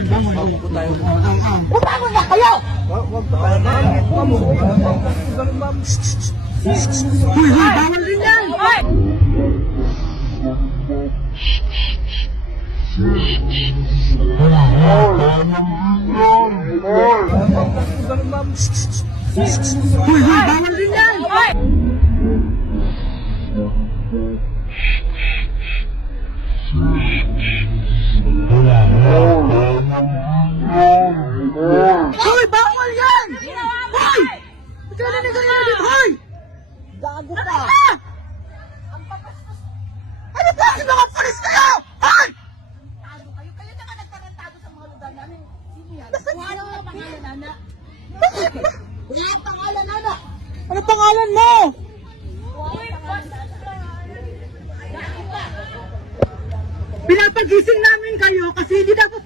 bangon. Bangon na kayo! Hoy, bawal din yan! Hoy, bawal din yan! Hoy, bawal yan! Hoy! Ikaw na dito, hoy! Gago ka! Ano ba? Mga pulis kayo! Hoy! Kayo na ka nagtarantado sa mga lugar namin. Sino yan? Wala nga pangalan, Nana. Wala pangalan, Nana. Ano pangalan mo? Pinapagising namin kayo kasi hindi dapat